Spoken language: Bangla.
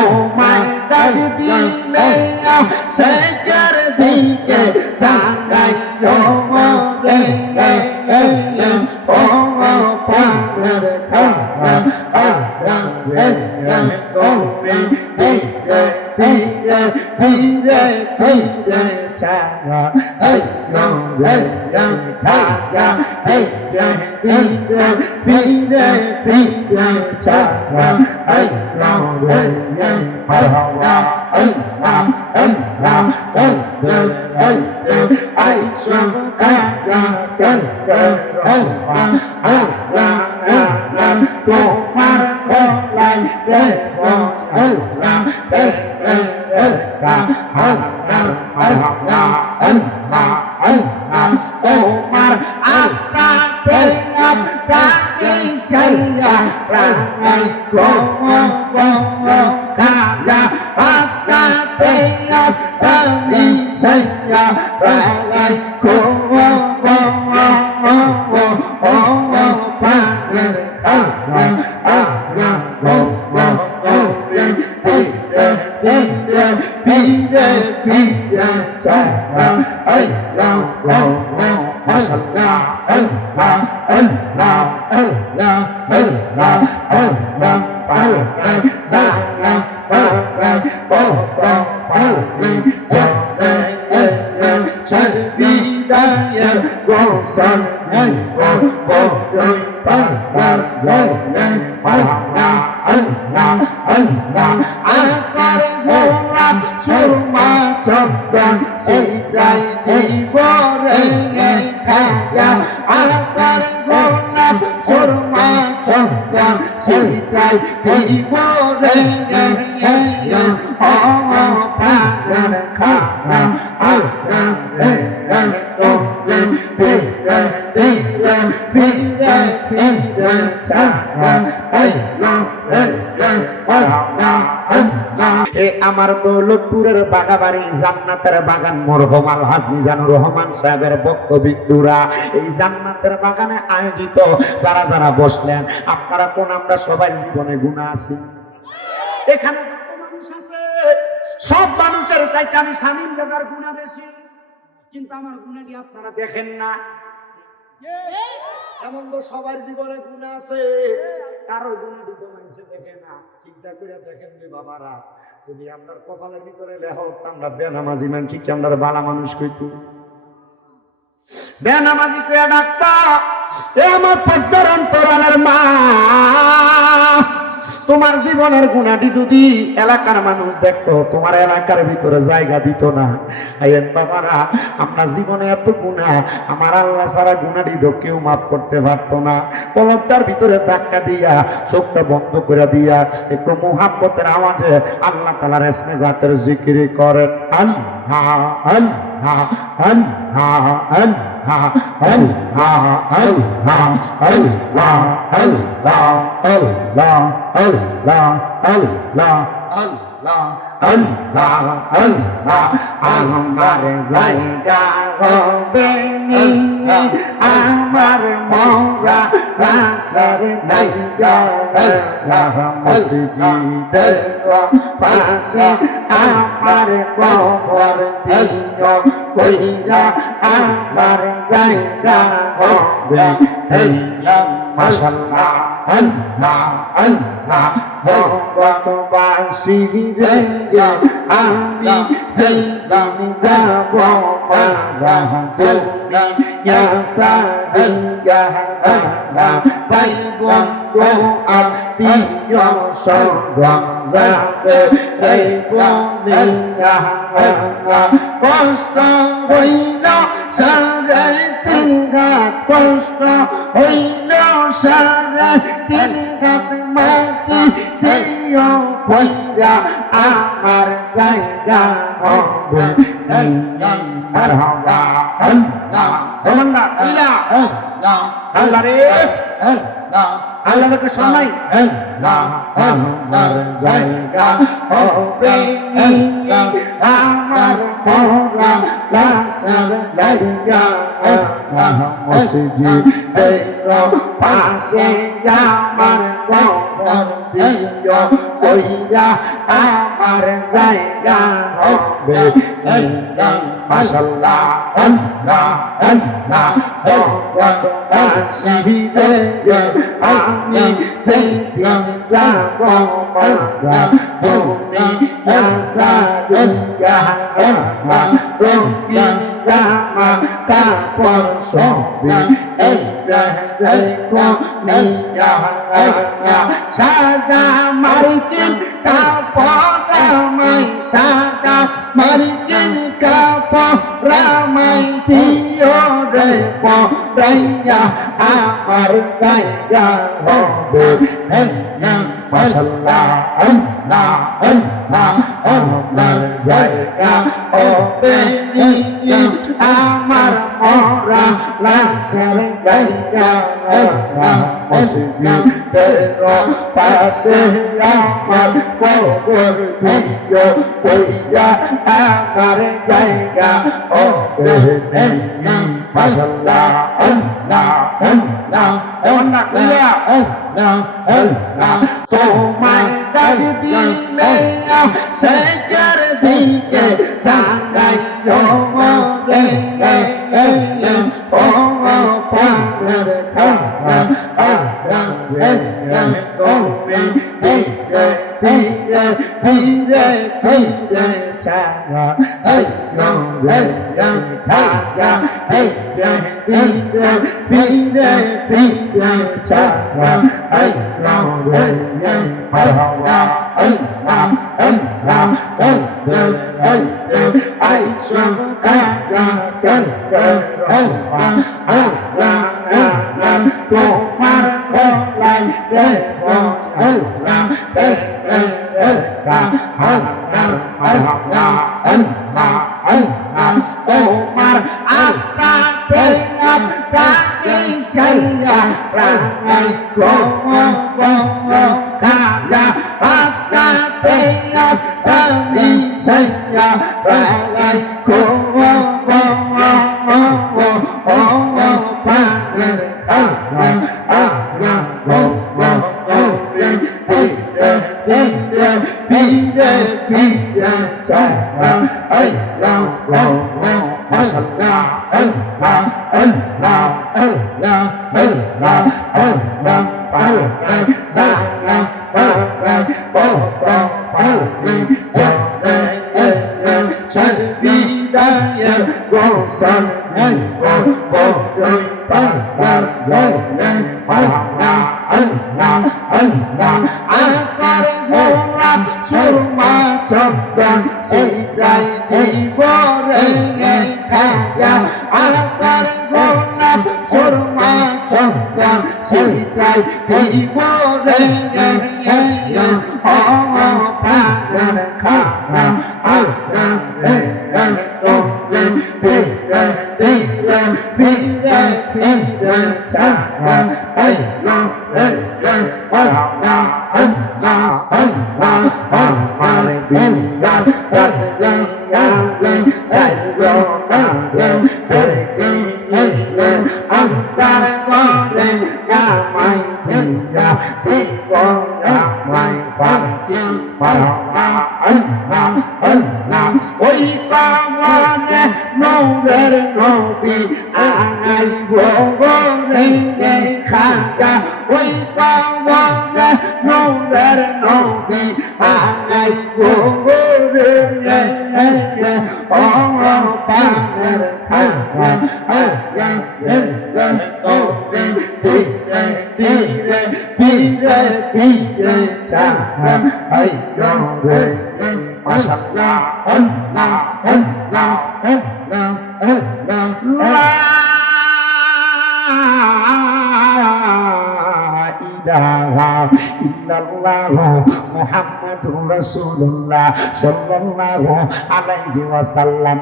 তোমায় ডাক দিলে শেখের দিকে জাগাইও রে ও প্রাণের খাজা আজারে তুমি ধীরে ধীরে ধীরে ধীরে ছাড়া রে খাজা ধীরে ধীরে ধীরে ধীরে ছাড়া রে মারহাবা আল্লাহ আল্লাহ চন্দ্র আইসা খাজা চন্দ্র আল্লাহ তোমার বলাই রে আল্লাহ তোমার আত্মাতে প্রাণী সাইয়া প্রাণাই খাজা আত্মাতে প্রাণী সাইয়া প্রাণাই প্রাণের খাজা pide chara Allah masallah Allah Allah Allah Allah Allah palai zaya palai pokok palai jaya sajbidaya gosan bodoy palai jaya palai Allah Allah akar গোলাপ সুরমা চন্দন সিরাই দিবরে খাজা আকার গোলাপ সুরমা চন্দন সিরাই দিবরে ও প্রাণের খাজা আল্লাহ আমার দৌলতপুরের বাগাবাড়ি জান্নাতের বাগান মরহুম আলহাজ মিজানুর রহমান সাহেবের বক্তবিন্দুরা এই জান্নাতের বাগানে আয়োজিত যারা যারা বসলেন আপনারা কোন আমরা সবাই জীবনে গুনাহ আছি এখানে মানুষ আছে সব মানুষের চাইতে আমি শামীম দাদার গুনাহ বেশি কিন্তু আমার গুনাহটি আপনারা দেখেন না এমন তো সবার জীবনে গুনাহ আছে কারো গুনাহটি তো মানুষ দেখে না চিন্তা করে দেখেন রে বাবারা যদি আমরা কপালের ভিতরে লেখা আমরা বেনামাজি মানছি কি আমরা বালা মানুষ কইতো বেনামাজি কইয়া ডাক্তার এ আমার পদ্মার অন্তরালের মা তোমার জীবনের গুণাটি যদি এলাকার মানুষ দেখতো তোমার এলাকার ভিতরে জায়গা দিত না আইয়েন বাবারা আমরা জীবনে এত গুনাহ আমার আল্লাহ সারা গুণাটি তো কেউ মাফ করতে পারতো না কলবটার ভিতরে ধাক্কা দিয়া চোখটা বন্ধ করে দিয়া একটু মুহাব্বতের আওয়াজে আল্লাহ তাআলার ইসমে জাতের জিকির করেন আল্লাহ আল্লাহ আল্লাহ আল্লাহ আল্লাহ আল্লাহ আল্লাহ আল্লাহ আল্লাহ আল্লাহ আল্লাহ আল্লাহ আল্লাহ আল্লাহ আমার জায়গা হবে আমার মওলা রাসের নাইয়া মসজিদের পাশে আমার কবর দিও কইরা আমার জায়গা হবে মাশাআল্লাহ আল্লাহ আল্লাহ জগৎবাসী রে আমি যেদিন যাব মারা তুমি ইয়া সাদিয়া আল্লাহ পাইব গো আত্মীয় সঙ্গম যাবে এই বলিয়া কষ্ট হইল সারে তিন ঘাট কষ্ট হইল সারে তিন ঘাট মাটি দিও কইরা আমার জায়গা হবে মারহাবা আল্লাহ আল্লাহ আল্লাহ আল্লাহ রে আল্লাহকে শোনাই আমার জায়গা হবে আমার মওলা লাসার লাইয়া মসজিদের পাশে আমার কবর দিও ওইরা আমার জায়গা হবে মাশাআল্লাহ আল্লাহ আল্লাহ জগৎ বাসীরে আমি সেদিন যাব মারা তুমি আসাদুল্লাহ রঙিন জামা কাপড় সবে এই দেখো নিয়া সাদা মার্কিন কাপড় আমায় সাদা মার্কিন কাপড় আমায় দিও রে পরাইয়া আমার জায়গা হবে মাশাআল্লাহ আল্লাহ আল্লাহ আমার জায়গা হবে আমার মরা লাশের জায়গা মসজিদের পাশে আমার কবর দিও ওইয়া আমার জায়গা হবে মাশাআল্লাহ আল্লাহ আল্লাহ আল্লাহ আল্লাহ আল্লাহ তোমায় ডাক দিলে সেকের দিকে জাগাইও রে ও পাগল খানা আজারে তুমি ধীরে ধীরে ধীরে ধীরে ছাড়া আইলো রে খাজা ধীরে ধীরে ধীরে ধীরে ছাড়া আইলো রে মারহাবা আল্লাহ আল্লাহ চলবে আইসো খাজা চলবে রহমান আল্লাহ আল্লাহ তোমার গলায় দেব আল্লাহ আল্লাহ আল্লাহ আল্লাহ তোমার আত্মাতে আপনাকে সাইয়া রাঙাই খাজা আত্মাতে আপনি সাইয়া রাঙাই পাগল খাজা আজ্ঞা পীরে পীরে চারা আল্লাহ মাশাআল্লাহ আল্লাহ আল্লাহ আল্লাহ আল্লাহ আল্লাহ পাগল জানা পাগল কত পাগল জানে শাহবিদায়ে গোসল বড়ই পাগল জানে আল্লাহ আল্লাহ আল্লাহ আকার গোলাপ সুরমা চন্দন সিরাই দিব রে খাজা আকার গোলাপ সুরমা চন্দন সিরাই দিব রে ও পাগল খানা আল্লাহ ফিরে ফিরে ফিরে ফিরে চারা আল্লাহ আল্লাহ আল্লাহ আল্লাহ আমার বিয়ার সাল্লাল্লাহু সাল্লাল্লাহু আলাইহি আন্তার করে আমায় দিয়া পিকো আমায় ফাকি মারহাবা আল্লাহ আল্লাহ ওই কামনে নূরের নবী আনাই গোরে খাজা ওই কামনে নূরের নবী আনাই গোরে ও পাগল খাজা আজা ধীরে ধীরে ধীরে ধীরে চারা আইলো রে মাশাআল্লাহ আল্লাহ আল্লাহ আল্লাহ আল্লাহ ইলাহা ইল্লাল্লাহ মুহাম্মাদুর রাসূলুল্লাহ সাল্লাল্লাহু আলাইহি ওয়াসাল্লাম।